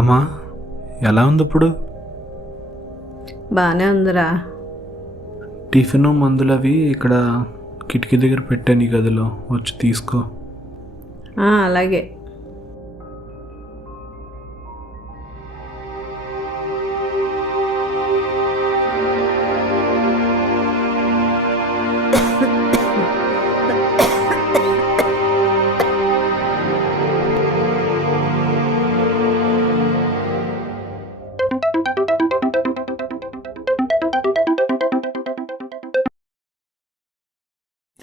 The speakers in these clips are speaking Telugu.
అమ్మా, ఎలా ఉంది ఇప్పుడు? బాగానే ఉందిరా. టిఫిన్ మందులు అవి ఇక్కడ కిటికీ దగ్గర పెట్టాను, ఈ గదిలో వచ్చి తీసుకో. అలాగే.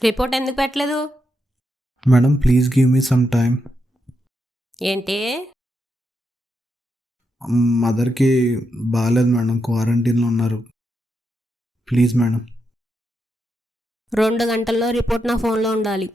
రిపోర్ట్ ఎందుకు పెట్టలేదు? Madam please give me some time. ఏంటి? మదర్కి బాగాలేదు మేడం, క్వారంటైన్లో ఉన్నారు. Please madam. 2 గంటల్లో రిపోర్ట్ నా ఫోన్లో ఉండాలి.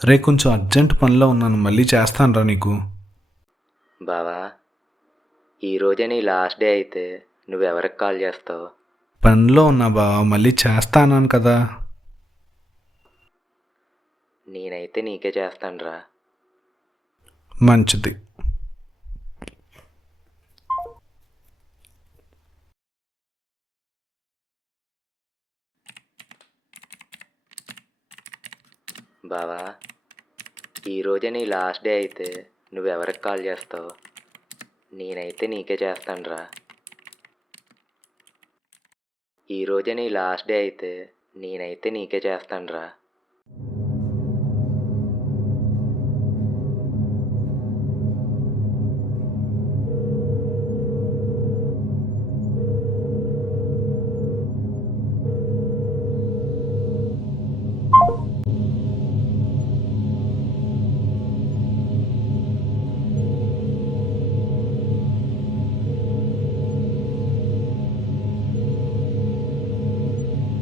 రే, కొంచెం అర్జెంట్ పనిలో ఉన్నాను, మళ్ళీ చేస్తాను రా నీకు. బావా, ఈరోజే నీ లాస్ట్ డే అయితే నువ్వెవరికి కాల్ చేస్తావు? పనిలో ఉన్నా బావ, మళ్ళీ చేస్తాను కదా. నేనైతే నీకే చేస్తానురా. మంచిది. బావా, ఈరోజే నీ లాస్ట్ డే అయితే నువ్వెవరికి కాల్ చేస్తావు? నేనైతే నీకే చేస్తానురా. ఈరోజే నీ లాస్ట్ డే అయితే నేనైతే నీకే చేస్తానురా.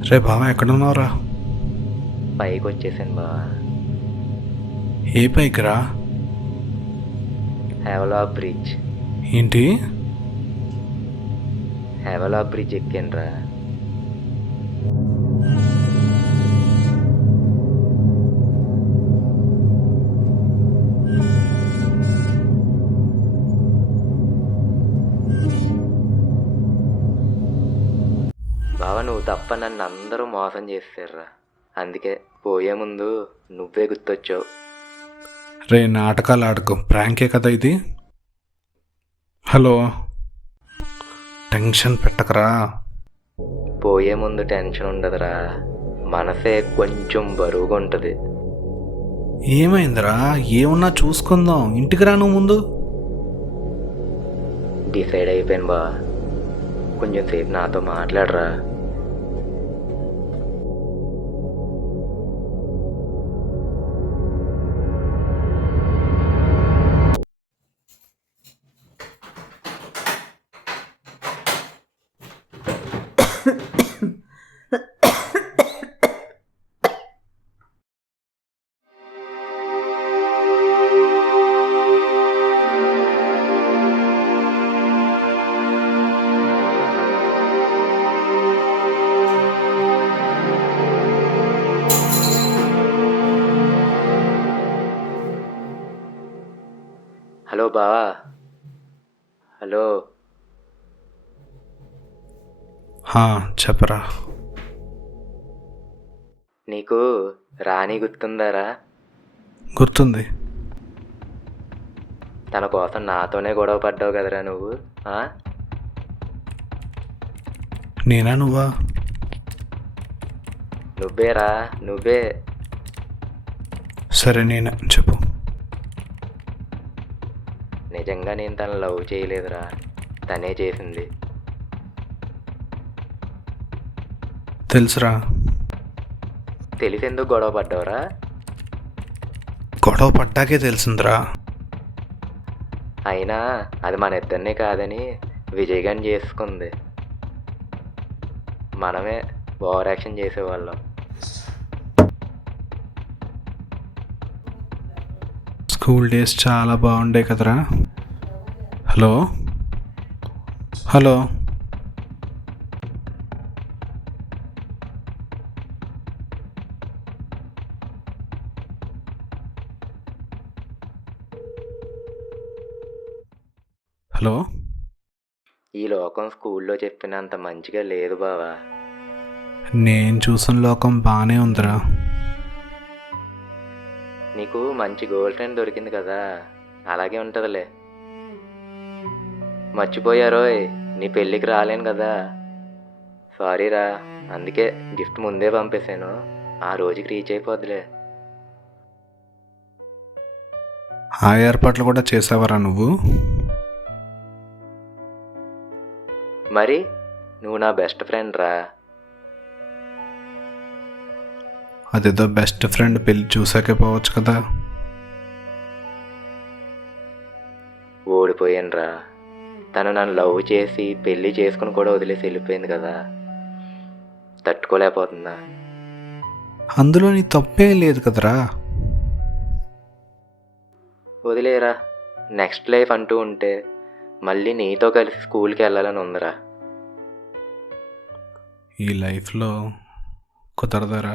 రే బావ, ఎక్కడున్నావురా? పైకి వచ్చేసాను బావా. ఏ పైకి రా? Havelock bridge. ఏంటి? హెవలాక్ బ్రిడ్జ్ ఎక్కానురా. బావ, నువ్వు తప్ప నన్ను అందరూ మోసం చేస్తారురా. అందుకే పోయే ముందు నువ్వే గుర్తొచ్చావు. రే, నాటకాలు ఆడుకో, ప్రాంకే కదా ఇది. హలో, టెన్షన్ పెట్టకరా. పోయే ముందు టెన్షన్ ఉండదురా, మనసే కొంచెం బరువుగా ఉంటుంది. ఏమైందిరా? ఏమన్నా చూసుకుందాం, ఇంటికి రా నువ్వు ముందు. డిసైడ్ అయిపోయాను బా, కొంచెం సేపు నాతో మాట్లాడరా. హలో బావా, హలో. చెప్పరా. నీకు రాణి గుర్తుందారా? గుర్తుంది. తన కోసం నాతోనే గొడవ పడ్డావు కదరా నువ్వు. నేనా నువ్వా? నువ్వేరా, నువ్వే. సరే, నేనే. చెప్పు. నిజంగా నేను తను లవ్ చేయలేదురా, తనే చేసింది. తెలుసురా. తెలిసెందుకు గొడవ పడ్డావురా? గొడవ పడ్డాకే తెలిసిందిరా. అయినా అది మన ఇద్దరినే కాదని విజయ్ గారిని చేసుకుంది. మనమే ఓవర్ యాక్షన్ చేసేవాళ్ళం. స్కూల్ డేస్ చాలా బాగుండే కదరా. Hello hello hello. ఈ లోకం స్కూల్లో చెప్పినంత మంచిగా లేదు బావా. నేను చూసిన లోకం బాగానే ఉందిరా. నీకు మంచి గర్ల్ ఫ్రెండ్ దొరికింది కదా, అలాగే ఉంటుందిలే. మర్చిపోయారోయ్, నీ పెళ్ళికి రాలేను కదా. సారీరా, అందుకే గిఫ్ట్ ముందే పంపేశాను. ఆ రోజుకి రీచ్ అయిపోద్దిలే. ఆ ఏర్పాట్లు కూడా చేసావరా నువ్వు? మరి నువ్వు నా బెస్ట్ ఫ్రెండ్ రా. అదేదో బెస్ట్ ఫ్రెండ్ పెళ్ళి చూసాకే పోవచ్చు కదా. ఓడిపోయాను రా. తను నన్ను లవ్ చేసి పెళ్ళి చేసుకుని కూడా వదిలేసి వెళ్ళిపోయింది కదా, తట్టుకోలేకపోతున్నా. అందులో నీ తప్పేం లేదు కదరా. వదిలేరా, నెక్స్ట్ లైఫ్ అంటూ ఉంటే మళ్ళీ నీతో కలిసి స్కూల్కి వెళ్ళాలని ఉందిరా. ఈ లైఫ్లో కుదరదరా.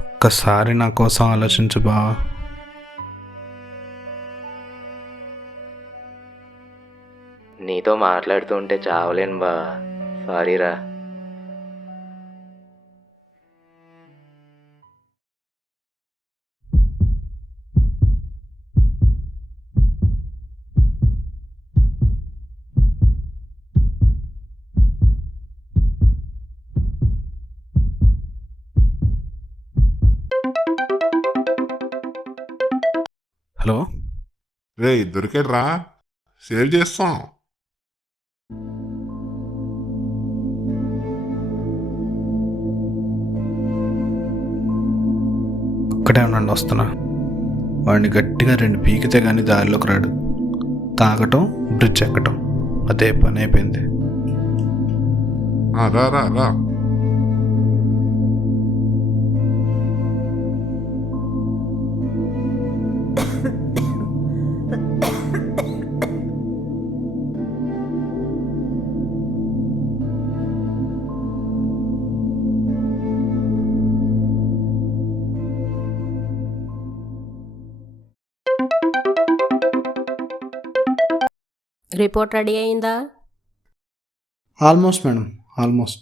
ఒక్కసారి నా కోసం ఆలోచించు బావా. నీతో మాట్లాడుతూ ఉంటే చావలేను బా. సారీరా. హలో. రే దొరికాడురా, సేవ్ చేస్తాం. ఒక్కడే ఉండండి, వస్తున్నా. వాడిని గట్టిగా 2 పీకితే కానీ దారిలోకి రాడు. తాగటం, బ్రిడ్జ్ ఎక్కటం, అదే పని అయిపోయింది. రా రా రా. రిపోర్ట్ రెడీ అయిందా? Almost madam, almost.